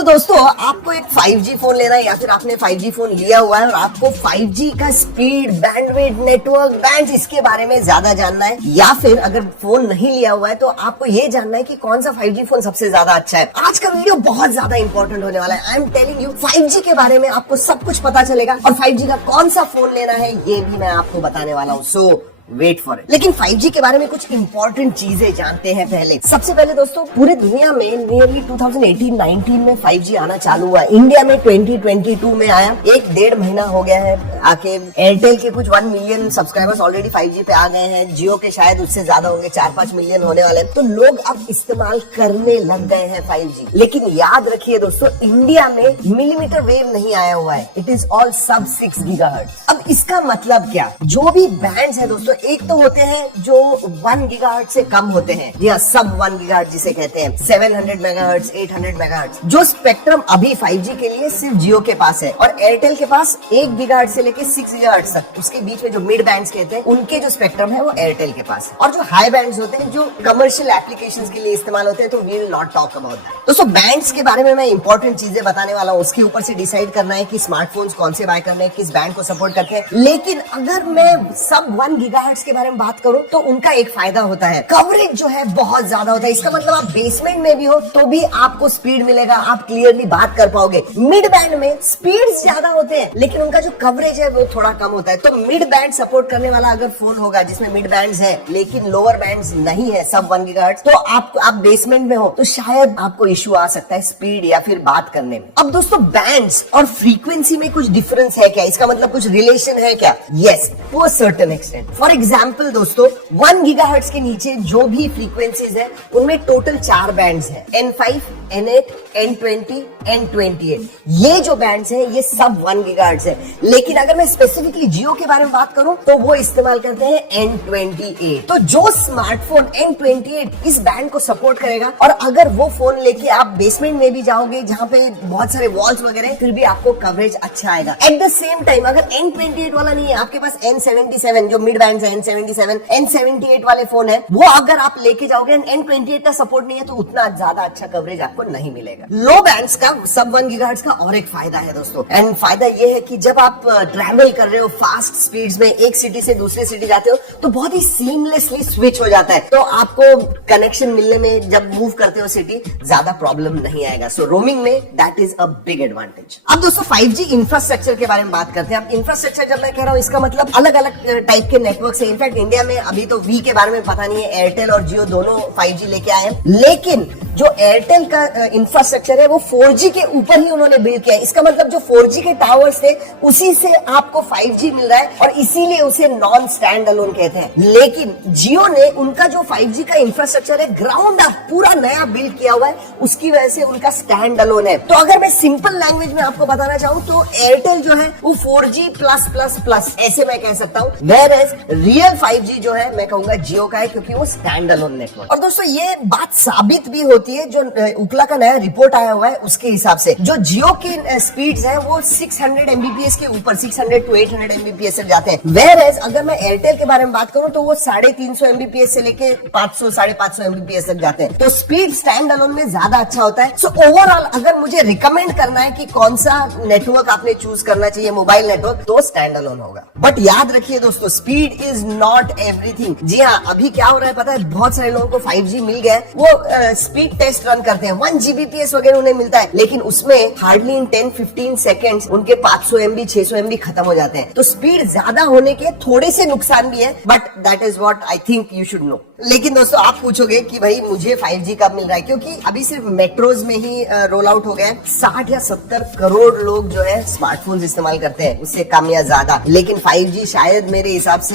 तो दोस्तों आपको एक 5G फोन लेना है या फिर आपने 5G फोन लिया हुआ है और आपको 5G का स्पीड, बैंडविड्थ, नेटवर्क, बैंड इसके बारे में ज्यादा जानना है, या फिर अगर फोन नहीं लिया हुआ है तो आपको ये जानना है कि कौन सा 5G फोन सबसे ज्यादा अच्छा है। आज का वीडियो बहुत ज्यादा इंपॉर्टेंट होने वाला है। I am telling you 5G के बारे में आपको सब कुछ पता चलेगा और 5G का कौन सा फोन लेना है ये भी मैं आपको बताने वाला हूँ। सो वेट फॉर इट। लेकिन 5G के बारे में कुछ इंपॉर्टेंट चीजें जानते हैं पहले। सबसे पहले दोस्तों पूरे दुनिया में नियरली 2018-19 में 5G आना चालू हुआ। इंडिया में 2022 में आया। 1-1.5 महीना हो गया है आके। एयरटेल के कुछ 1 मिलियन सब्सक्राइबर्स ऑलरेडी 5G पे आ गए हैं। जियो के शायद उससे ज्यादा होंगे, 4-5 मिलियन होने वाले। तो लोग अब इस्तेमाल करने लग गए हैं 5G। लेकिन याद रखिए दोस्तों, इंडिया में मिलीमीटर वेव नहीं आया हुआ है। इट इज ऑल सब 6 गीगाहर्ट्ज। अब इसका मतलब क्या? जो भी बैंड्स है दोस्तों, एक तो होते हैं जो 1 गीगाहर्ट्ज से कम होते हैं, या सब 1 गीगाहर्ट्ज जिसे कहते हैं, 700 मेगाहर्ट्ज, 800 मेगाहर्ट्ज। जो स्पेक्ट्रम अभी 5G के लिए सिर्फ जियो के पास है, और एयरटेल के पास 1 गीगाहर्ट्ज से लेके 6 गीगाहर्ट्ज तक, उसके बीच में जो मिड बैंड्स कहते हैं, उनके जो स्पेक्ट्रम है वो एयरटेल के पास है। और जो हाई बैंड्स होते हैं जो कमर्शियल एप्लीकेशंस के लिए इस्तेमाल होते हैं, तो we will not talk about that. दोस्तों बैंड्स के बारे में मैं इंपॉर्टेंट चीजें बताने वाला हूँ। उसके ऊपर से डिसाइड करना है कि स्मार्टफोन्स कौन से बाय करने हैं, किस बैंड को सपोर्ट करते हैं। लेकिन अगर मैं सब 1 गीगाहर्ट्ज के बारे में बात करूं तो उनका एक फायदा होता है, कवरेज जो है बहुत ज्यादा होता है। इसका मतलब आप बेसमेंट में भी हो तो भी आपको स्पीड मिलेगा, आप क्लियरली बात कर पाओगे। मिड बैंड में स्पीड्स ज्यादा होते हैं लेकिन उनका जो कवरेज है वो थोड़ा कम होता है। तो मिड बैंड सपोर्ट करने वाला अगर फोन होगा जिसमें मिड बैंड्स है लेकिन लोअर बैंड्स नहीं है, सब 1 गीगाहर्ट्ज, तो आप बेसमेंट में हो तो शायद आपको इश्यू आ सकता है स्पीड या फिर बात करने में। अब दोस्तों बैंड्स और फ्रीक्वेंसी में कुछ डिफरेंस है क्या? इसका मतलब कुछ रिलेशन है क्या? Yes, to a certain extent. For example दोस्तों 1 गीगाहर्ट्ज के नीचे जो भी फ्रीक्वेंसीज है उनमें टोटल 4 बैंड्स हैं, N5, N8, N20, N28। ये जो बैंड्स हैं ये सब 1 गीगाहर्ट्ज है। लेकिन अगर मैं स्पेसिफिकली जियो के बारे में बात करूं तो वो इस्तेमाल करते हैं N28। तो जो स्मार्टफोन N28 इस बैंड को सपोर्ट करेगा, और अगर वो फोन लेके आप बेसमेंट में भी जाओगे जहां पे बहुत सारे वॉल्स वगैरह, फिर भी आपको कवरेज अच्छा आएगा। एट द सेम टाइम अगर N28 वाला नहीं है, आपके पास N77 जो मिड बैंड है, N77, N78 वाले फोन है, वो अगर आप लेके जाओगे, N28 का सपोर्ट नहीं है तो उतना ज्यादा अच्छा कवरेज आपको नहीं मिलेगा। लो बैंड्स का सब 1 गीगाहर्ट्ज का और एक फायदा है दोस्तों, एंड फायदा ये है कि जब आप ट्रैवल कर रहे हो फास्ट स्पीड्स में, एक सिटी से दूसरे सिटी जाते हो, तो बहुत ही सीमलेसली स्विच हो जाता है। तो आपको कनेक्शन मिलने में जब मूव करते हो सिटी, ज्यादा प्रॉब्लम नहीं आएगा। सो रोमिंग में that is a big advantage. अब दोस्तों 5G इंफ्रास्ट्रक्चर के बारे में बात करते हैं। अब इंफ्रास्ट्रक्चर जब मैं कह रहा हूँ, इसका मतलब अलग अलग टाइप के नेटवर्क है। इनफैक्ट इंडिया में अभी तो वी के बारे में पता नहीं है, एयरटेल और जियो दोनों 5G लेके आए हैं। लेकिन जो एयरटेल का इंफ्रास्ट्रक्चर है वो 4G के ऊपर ही उन्होंने बिल्ड किया है। इसका मतलब जो 4G के टावर्स थे उसी से आपको 5G मिल रहा है, और इसीलिए उसे नॉन स्टैंड अलोन कहते हैं। लेकिन जियो ने उनका जो 5G का इंफ्रास्ट्रक्चर है ग्राउंड अप पूरा नया बिल्ड किया हुआ है, उसकी वजह से उनका स्टैंड अलोन है। तो अगर मैं सिंपल लैंग्वेज में आपको बताना चाहूँ तो एयरटेल जो है वो 4G प्लस प्लस प्लस ऐसे मैं कह सकता हूँ, वेयरएज रियल 5G जो है मैं कहूंगा जियो का है, क्योंकि वो स्टैंड अलोन नेटवर्क। और दोस्तों ये बात साबित भी होती है, जो उकला का नया रिपोर्ट आया हुआ है उसके हिसाब से जो जियो के स्पीड्स हैं वो 600 Mbps के ऊपर, 600 to 800 Mbps तक जाते हैं। वेयरएज अगर मैं एयरटेल के बारे में बात करूं तो वो 350 Mbps से लेके 500-550 Mbps तक जाते हैं। तो स्पीड स्टैंड अलोन में ज्यादा अच्छा होता है। सो ओवरऑल अगर मुझे रिकमेंड करना है कि कौन सा नेटवर्क आपने चूज करना चाहिए, मोबाइल नेटवर्क, तो स्टैंड अलोन होगा। बट याद रखिए दोस्तों, स्पीड इज नॉट एवरीथिंग। जी हाँ, अभी क्या हो रहा है पता है, बहुत सारे लोगों को 5G मिल गया है, वो स्पीड टेस्ट रन करते हैं, 1 Gbps वगैरह उन्हें मिलता है, लेकिन उसमें हार्डली इन 10-15 सेकेंड्स उनके 500 MB 600 MB खत्म हो जाते हैं। तो स्पीड ज्यादा होने के थोड़े से नुकसान भी है, but that is what I think you should know. लेकिन दोस्तों आप पूछोगे कि भाई मुझे 5G कब मिल रहा है, क्योंकि अभी सिर्फ मेट्रोज में ही रोल आउट हो गया है। 60 या 70 करोड़ लोग जो है स्मार्टफोन्स इस्तेमाल करते हैं, उससे कम या ज्यादा। लेकिन 5G शायद मेरे हिसाब से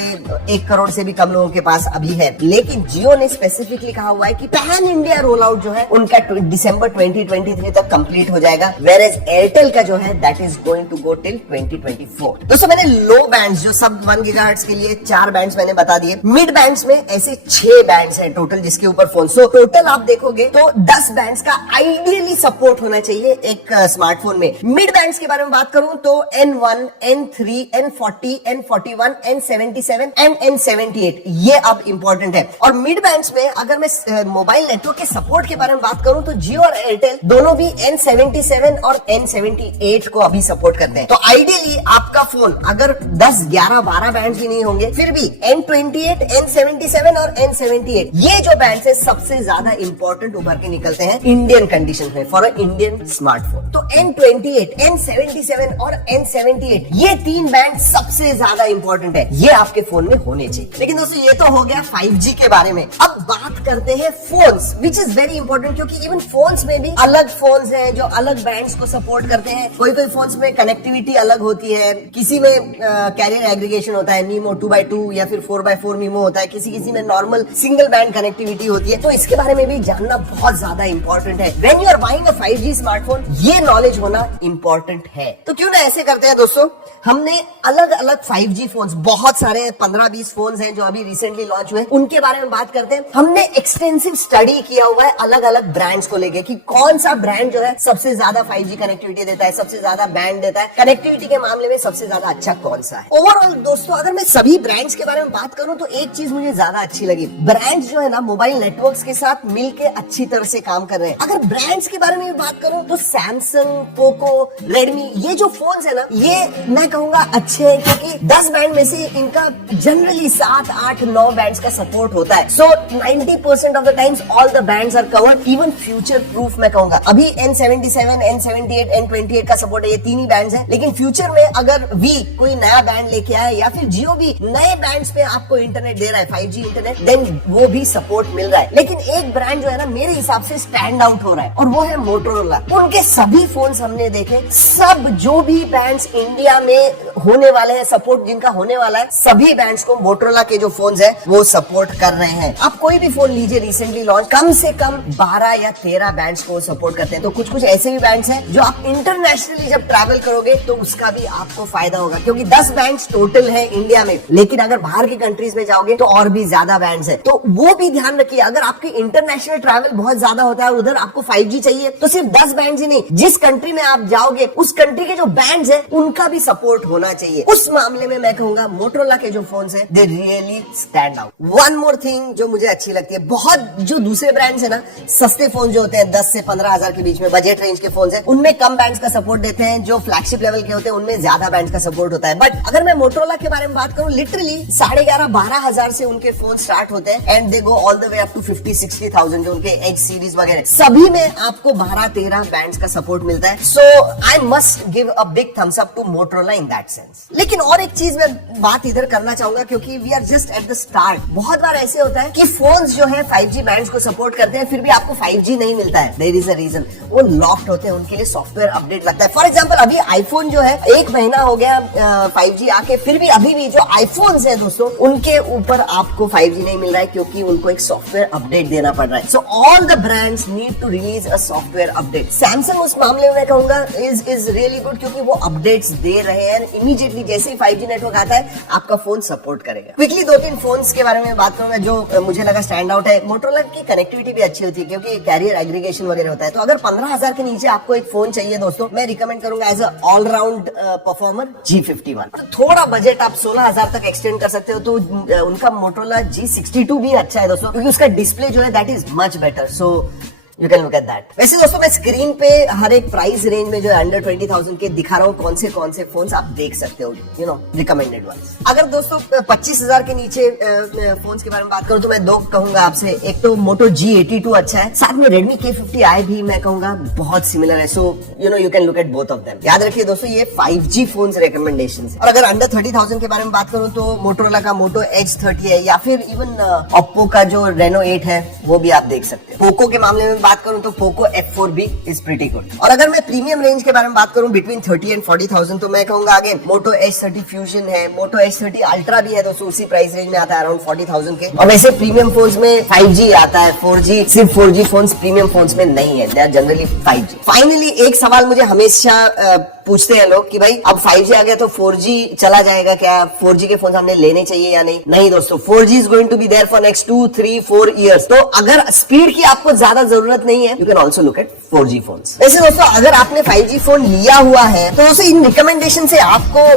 1 करोड़ से भी कम लोगों के पास अभी है। लेकिन जियो ने स्पेसिफिकली कहा हुआ है कि पैन इंडिया रोल आउट जो है उनका दिसंबर 2023 तक कंप्लीट हो जाएगा, वेयरएज एयरटेल का जो है that is going to go till 2024। दोस्तों मैंने लो बैंड्स जो सब 1 गीगाहर्ट्ज के लिए 4 बैंड्स मैंने बता दिए। मिड बैंड्स में ऐसे 6 बैंड्स हैं टोटल जिसके ऊपर फोन। सो टोटल आप देखोगे तो 10 बैंड्स का आइडियली सपोर्ट होना चाहिए एक स्मार्टफोन में। मिड बैंड्स के बारे में बात करूं तो N1, N3, N40, N41, N77 and N78 ये अब इंपॉर्टेंट है। और मिड बैंड्स में अगर मैं मोबाइल नेटवर्क के सपोर्ट के के बारे में बात करूं तो जियो और एयरटेल दोनों भी N77 और N78 को अभी सपोर्ट करते हैं। तो आइडियली आपका फोन अगर 10, 11, 12 बैंड ही नहीं होंगे, फिर भी N28, N77 और N78 ये जो बैंड है सबसे ज्यादा इंपॉर्टेंट उभर के निकलते हैं इंडियन कंडीशन में फॉर अ इंडियन स्मार्टफोन। तो N28, N77 और N78 ये 3 बैंड सबसे ज्यादा इंपॉर्टेंट है, ये आपके फोन में होने चाहिए। लेकिन दोस्तों ये तो हो गया 5G के बारे में। अब बात करते हैं phones, which is very important, क्योंकि इवन फोन्स में भी अलग फोन्स हैं जो अलग बैंड्स को सपोर्ट करते हैं। कोई फोन्स में कनेक्टिविटी अलग होती है, किसी में कैरियर एग्रीगेशन होता है, मीमो 2x2 या फिर 4x4 मीमो होता है, किसी में नॉर्मल सिंगल बैंड कनेक्टिविटी होती है। तो इसके बारे में भी जानना बहुत ज्यादा इंपॉर्टेंट है। When you are buying a 5G smartphone, ये नॉलेज होना इंपॉर्टेंट है। तो क्यों ना ऐसे करते हैं दोस्तों, हमने अलग अलग 5G फोन्स, बहुत सारे 15-20 फोन्स हैं जो अभी रिसेंटली लॉन्च हुए, उनके बारे में बात करते हैं। हमने एक्सटेंसिव स्टडी किया हुआ है अलग अलग ब्रांड्स को लेके कि कौन सा ब्रांड जो है सबसे ज्यादा 5G कनेक्टिविटी देता है, सबसे ज्यादा बैंड देता है, कनेक्टिविटी के मामले में सबसे ज्यादा अच्छा कौन सा है। ओवरऑल दोस्तों अगर मैं सभी ब्रांड्स के बारे में बात करूं तो एक चीज मुझे ज्यादा अच्छी लगी, ब्रांड्स जो है ना मोबाइल नेटवर्क्स के साथ मिलके अच्छी तरह से काम कर रहे हैं। अगर ब्रांड्स के बारे में बात करूं तो सैमसंग, पोको, रेडमी, ये जो फोन्स है ना, ये मैं कहूंगा अच्छे हैं क्योंकि 10 बैंड में से इनका जनरली 7, 8, 9 बैंड्स का सपोर्ट होता है। So 90% of the times all the bands are covered, even future proof मैं कहूंगा। अभी N77, N78, N28 का सपोर्ट है, ये 3 ही बैंड्स हैं। लेकिन फ्यूचर में अगर वी कोई नया बैंड लेके आए या फिर जियो भी नए बैंड्स पे आपको इंटरनेट दे रहा है, 5G इंटरनेट, देन वो भी सपोर्ट मिल रहा है। लेकिन एक ब्रांड जो है ना मेरे हिसाब से स्टैंड आउट हो रहा है और वो है मोटोरोला। उनके सभी फोन्स हमने देखे, सब जो भी बैंड्स इंडिया में होने वाले हैं, सपोर्ट जिनका होने वाला है, सभी बैंड्स को मोटोरोला के जो फोन्स है वो सपोर्ट कर रहे हैं। आप कोई भी फोन लीजिए रिसेंटली लॉन्च, कम से कम 12 या 13 बैंड्स को सपोर्ट करते हैं। तो कुछ ऐसे भी बैंड्स हैं जो आप इंटरनेशनली जब ट्रैवल करोगे तो उसका भी आपको फायदा होगा, क्योंकि 10 बैंड्स टोटल है इंडिया में, लेकिन अगर बाहर की कंट्रीज में जाओगे तो और भी ज्यादा बैंड्स है। तो वो भी ध्यान रखिए, अगर आपकी इंटरनेशनल ट्रैवल बहुत ज्यादा होता है और उधर आपको 5G चाहिए तो सिर्फ 10 बैंड्स ही नहीं, जिस कंट्री में आप जाओगे उस कंट्री के जो बैंड्स है उनका भी सपोर्ट होना चाहिए। उस मामले में मैं कहूंगा मोटोरोला के जो फोन्स है they really stand out. One more thing जो मुझे अच्छी लगती है, बहुत जो दूसरे ब्रांड्स है ना, सस्ते फोन जो होते हैं 10 से 15 हजार के बीच में बजट रेंज के फोन है, उनमें कम बैंड्स का सपोर्ट देते हैं। जो फ्लैगशिप लेवल के होते हैं उनमें ज्यादा बैंड्स का सपोर्ट होता है। बट अगर मैं मोटोरोला के बारे में बात करूं, लिटरली 11,500-12 हजार से उनके फोन स्टार्ट होते हैं and they go all the way up to 50-60,000 जो उनके एज सीरीज वगैरह, सभी में आपको 12-13 बैंड्स का सपोर्ट मिलता है। So I must give a big thumbs up to Motorola in that sense. लेकिन और एक चीज मैं बात इधर करना चाहूंगा, क्योंकि we are just at the start. बहुत बार ऐसे होता है कि फोन्स जो है 5G बैंड्स को सपोर्ट करते हैं, फिर भी आपको 5G नहीं मिलता है। देयर इज अ रीजन, वो लॉक्ड होते हैं, उनके लिए सॉफ्टवेयर अपडेट लगता है। फॉर एग्जांपल अभी आईफोन जो है 1 महीना हो गया 5G आके, फिर भी अभी भी जो आईफोन्स है दोस्तों उनके ऊपर आपको 5G नहीं मिल रहा है, क्योंकि उनको एक सॉफ्टवेयर अपडेट देना पड़ रहा है। So all the brands need to release a software update. Samsung उस मामले में कहूंगा इज रियली गुड, क्योंकि वो अपडेट्स दे रहे हैं। इमीडिएटली जैसे ही 5G नेटवर्क आता है आपका फोन सपोर्ट करेगा। क्विकली 2-3 फोन्स के बारे में बात करूंगा जो मुझे लगा स्टैंड आउट है। मोटोरोला की कनेक्टिविटी भी अच्छी होती है क्योंकि कैरियर एग्रीगेशन वगैरह होता है। तो अगर 15,000 के नीचे आपको एक फोन चाहिए दोस्तों, मैं रिकमेंड करूंगा as a all-round performer G51। तो थोड़ा बजट आप 16,000 तक एक्सटेंड कर सकते हो, तो उनका मोटोरोला G62 भी अच्छा है दोस्तों, क्योंकि उसका डिस्प्ले जो है that is much better. So you can look at that. वैसे दोस्तों मैं स्क्रीन पे हर एक प्राइस रेंज में जो है अंडर 20,000 के दिखा रहा हूँ कौन से फोन्स आप देख सकते हो, यू नो, रिकमेंडेड वंस। अगर दोस्तों 25,000 के नीचे फोन्स के बारे में बात करूं तो मैं 2 कहूंगा आपसे। एक तो मोटो G82 अच्छा है, साथ में Redmi K50i भी मैं कहूंगा बहुत सिमिलर है। So you know you can look at both of them. याद रखिए दोस्तों ये 5G फोन्स रिकमेंडेशन है। और अगर अंडर 30,000 के बारे में बात करूं तो मोटोरोला का मोटो H30 है, या फिर इवन ओप्पो का जो Reno 8 है वो भी आप देख सकते हैं। पोको के मामले में बात करूं तो पोको F4 भी इज प्रीटी गुड। और अगर मैं प्रीमियम रेंज के बारे में बात करूं बिटवीन 30 एंड 40,000 तो मैं कहूंगा अगेन मोटो H30 फ्यूजन है, मोटो H30 अल्ट्रा भी है दोस्तों, उसी प्राइस रेंज में आता है अराउंड 40,000 के। और वैसे प्रीमियम फोन्स में 5G आता है, 4G सिर्फ 4G फोन्स प्रीमियम फोन्स में नहीं है, they are generally 5G। Finally एक सवाल मुझे हमेशा पूछते हैं लोग कि भाई अब 5G आ गया तो 4G चला जाएगा क्या, 4G के फोन हमने लेने चाहिए या नहीं। नहीं दोस्तों, 4G is going to be there for next 2, 3, 4 years. तो अगर स्पीड की आपको ज्यादा जरूरत जरूरत नहीं है, you can also look at 4G phones. वैसे दोस्तों अगर आपने 5G फोन लिया हुआ है तो दोस्तों इन रिकमेंडेशन से आपको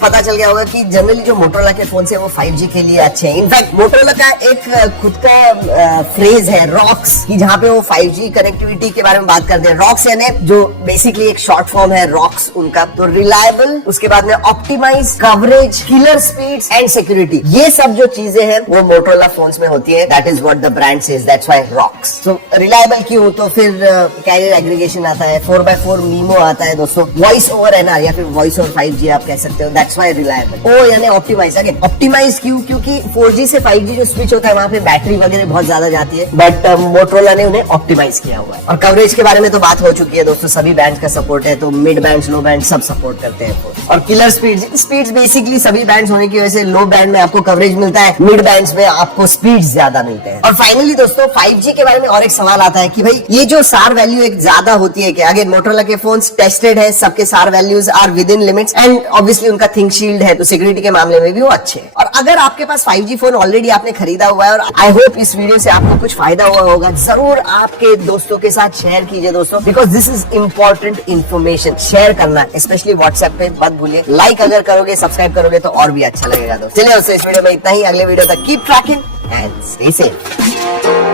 पता चल गया होगा कि जनरली जो मोटोरोला के फोन है वो 5G के लिए अच्छे हैं। इनफैक्ट मोटोरोला का एक खुद का फ्रेज है रॉक्स, कि जहाँ पे वो 5G कनेक्टिविटी के बारे में बात करते हैं। रॉक्स यानी जो बेसिकली एक शॉर्ट फॉर्म है रॉक्स उनका, तो रिलायबल, उसके बाद में optimise, coverage, killer speeds and security, ये सब जो चीजें हैं वो मोटोरोला फोन्स में होती है। That is what the brand says, that's why rocks. So reliable क्यों, तो फिर कैरियर एग्रीगेशन आता है, 4x4 मीमो आता है दोस्तों, वॉइस ओवर NR या फिर वॉइस ओवर 5G आप कह सकते हो, दैट्स व्हाई रिलायबल। ओ यानी ऑप्टिमाइज। अगेन ऑप्टिमाइज क्यों, क्योंकि 4G से 5G जो स्विच होता है वहां पे बैटरी वगैरह बहुत ज्यादा जाती है, बट मोटोरोला ने उन्हें ऑप्टिमाइज किया हुआ है। और कवरेज के बारे में तो बात हो चुकी है दोस्तों, सभी बैंड का सपोर्ट है, तो मिड बैंड, लो बैंड सब सपोर्ट करते हैं। और किलर स्पीड्स बेसिकली सभी बैंड्स होने की वजह से लो बैंड में आपको कवरेज मिलता है, मिड बैंड्स में आपको स्पीड ज्यादा मिलते हैं। और फाइनली दोस्तों 5G के बारे में और एक सवाल आता है कि भाई ये जो सार वैल्यू एक ज्यादा होती है क्या? अगेन मोटोरोला के फोन्स टेस्टेड है, सबके सार values are with in limits and obviously उनका थिंक शील्ड है, तो सिक्योरिटी के मामले में भी वो अच्छे हैं। और अगर आपके पास 5G फोन ऑलरेडी आपने खरीदा हुआ है, और आई होप इस वीडियो से आपको कुछ फायदा हुआ होगा, जरूर आपके दोस्तों के साथ शेयर कीजिए दोस्तों, because this is important information. Share करना स्पेशली व्हाट्सएप पे मत भूलिए। लाइक अगर करोगे, सब्सक्राइब करोगे तो और भी अच्छा लगेगा दोस्तों। चलिए दोस्तों इस वीडियो में इतना ही, अगले वीडियो तक keep trekking and stay safe.